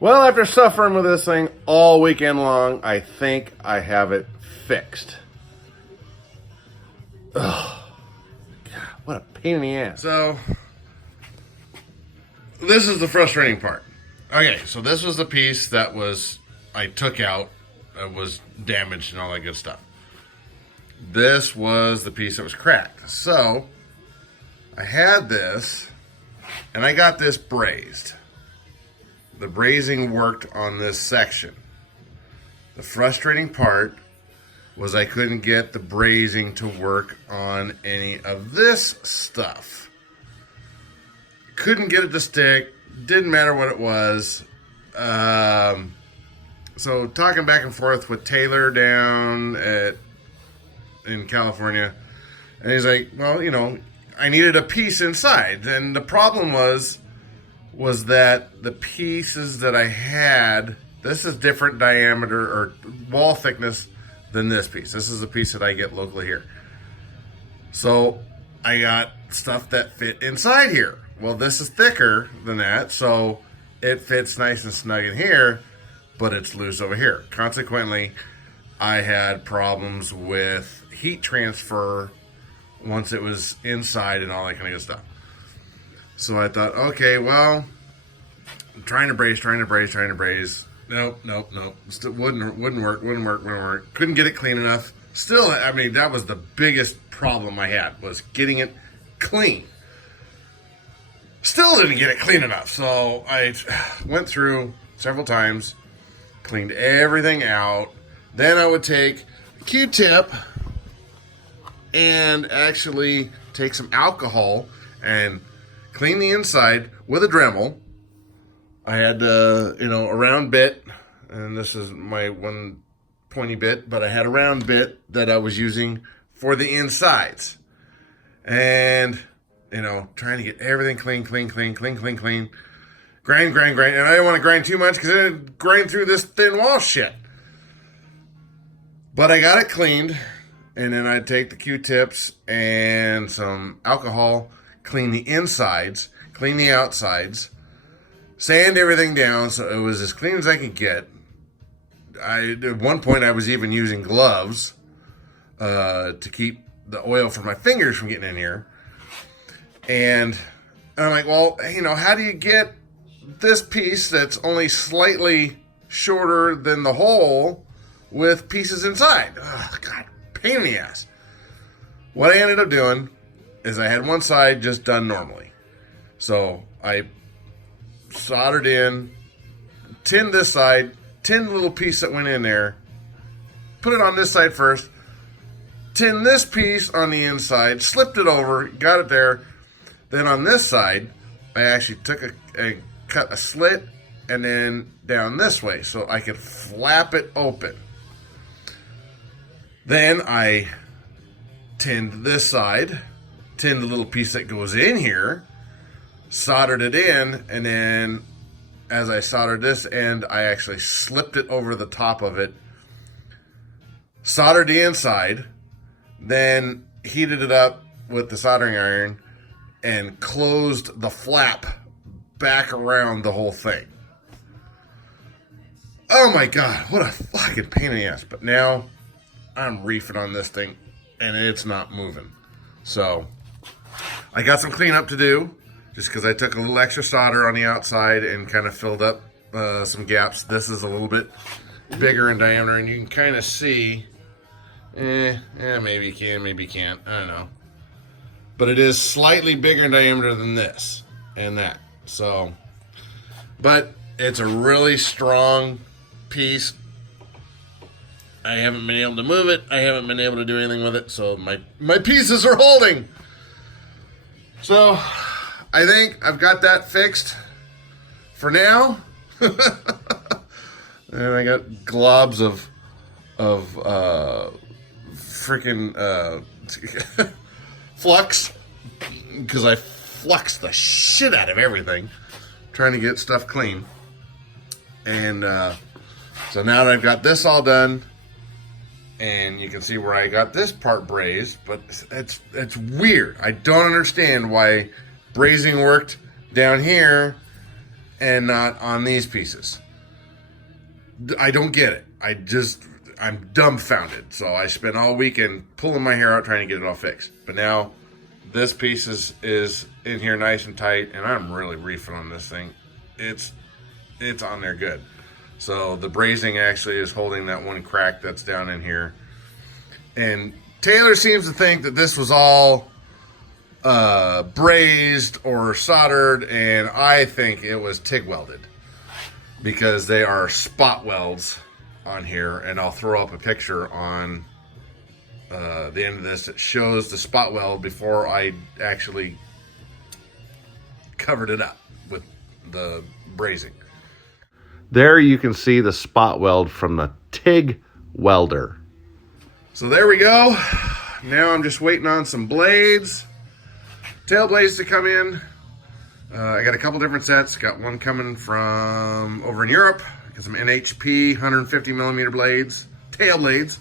Well, after suffering with this thing all weekend long, I think I have it fixed. Ugh. God, what a pain in the ass. So, this is the frustrating part. Okay, so this was the piece that I took out, that was damaged and all that good stuff. This was the piece that was cracked. So, I had this, and I got this brazed. The brazing worked on this section. The frustrating part was I couldn't get the brazing to work on any of this stuff. Couldn't get it to stick. Didn't matter what it was. So talking back and forth with Taylor down in California, and he's like, well, I needed a piece inside. And the problem was that the pieces that I had, this is different diameter or wall thickness than this piece. This is the piece that I get locally here. So I got stuff that fit inside here. Well, this is thicker than that, so it fits nice and snug in here, but it's loose over here. Consequently, I had problems with heat transfer once it was inside and all that kind of good stuff. So I thought, okay, well, I'm trying to braze. Nope. Still wouldn't work. Couldn't get it clean enough. Still, I mean, that was the biggest problem I had, was getting it clean. Still didn't get it clean enough. So I went through several times, cleaned everything out. Then I would take a Q-tip and actually take some alcohol and clean the inside with a Dremel. I had a round bit, and this is my one pointy bit, but I had a round bit that I was using for the insides. And, trying to get everything clean. Grind. And I didn't want to grind too much because it'd grind through this thin wall shit. But I got it cleaned, and then I'd take the Q-tips and some alcohol, clean the insides, clean the outsides, sand everything down so it was as clean as I could get. At one point, I was even using gloves to keep the oil from my fingers from getting in here. And I'm like, well, how do you get this piece that's only slightly shorter than the hole with pieces inside? Oh, God, pain in the ass. What I ended up doing is I had one side just done normally. So I soldered in, tinned this side, tinned the little piece that went in there, put it on this side first, tinned this piece on the inside, slipped it over, got it there. Then on this side, I actually took cut a slit and then down this way so I could flap it open. Then I tinned this side, tinned the little piece that goes in here, soldered it in, and then as I soldered this end, I actually slipped it over the top of it, soldered the inside, then heated it up with the soldering iron, and closed the flap back around the whole thing. Oh my God, what a fucking pain in the ass. But now I'm reefing on this thing and it's not moving. So I got some cleanup to do just because I took a little extra solder on the outside and kind of filled up some gaps. This is a little bit bigger in diameter and you can kind of see, maybe you can, maybe you can't, I don't know. But it is slightly bigger in diameter than this and that. So, but it's a really strong piece. I haven't been able to move it. I haven't been able to do anything with it. So my pieces are holding. So I think I've got that fixed for now. And I got globs of freaking flux, because I flux the shit out of everything trying to get stuff clean. And so now that I've got this all done, and you can see where I got this part brazed, but it's weird. I don't understand why brazing worked down here and not on these pieces. I don't get it. I'm dumbfounded. So I spent all weekend pulling my hair out trying to get it all fixed. But now this piece is in here nice and tight, and I'm really reefing on this thing. It's on there good. So the brazing actually is holding that one crack that's down in here. And Taylor seems to think that this was all brazed or soldered, and I think it was TIG welded because they are spot welds on here, and I'll throw up a picture on the end of this that shows the spot weld before I actually covered it up with the brazing. There you can see the spot weld from the TIG welder. So there we go. Now I'm just waiting on some blades, tail blades to come in. I got a couple different sets. Got one coming from over in Europe. Got some NHP 150 millimeter blades, tail blades.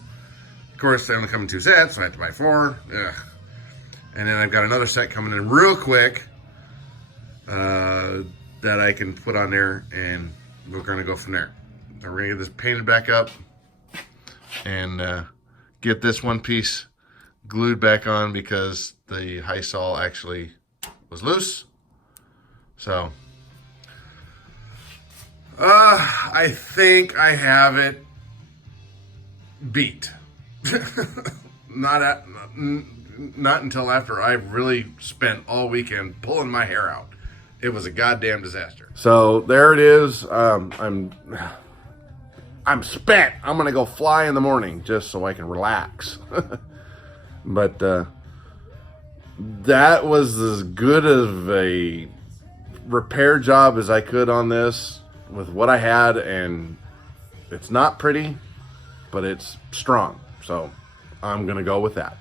Of course, they only come in 2 sets, so I have to buy 4. Ugh. And then I've got another set coming in real quick that I can put on there, and we're gonna go from there. We're gonna get this painted back up and get this one piece glued back on because the high saw actually was loose. So I think I have it beat. Not until after I really spent all weekend pulling my hair out. It was a goddamn disaster. So there it is. I'm spent. I'm gonna go fly in the morning just so I can relax. But that was as good of a repair job as I could on this with what I had, and it's not pretty, but it's strong. So I'm gonna go with that.